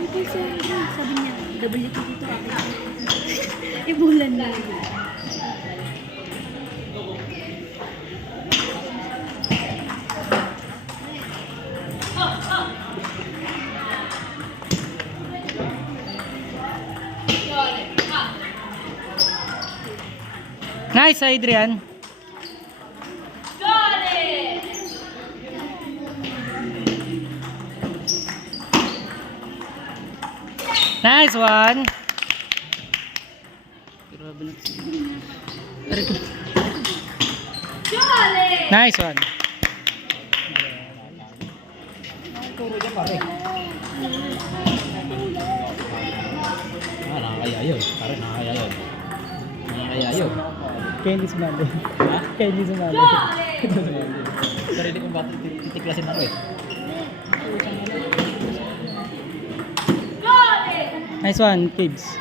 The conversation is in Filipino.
Ito si Andrew, sabi niya, WT dito ako. Ibulan na. Nice, Adrian. Nice one. Nice one. Turo niya pare. Nakakayayaw. Pare, nakakayayaw. Nakakayayaw. Candy sumali. Ha? Candy sumali. Sarili kong bata, titiklasin ako eh. Nice one, Kibbs.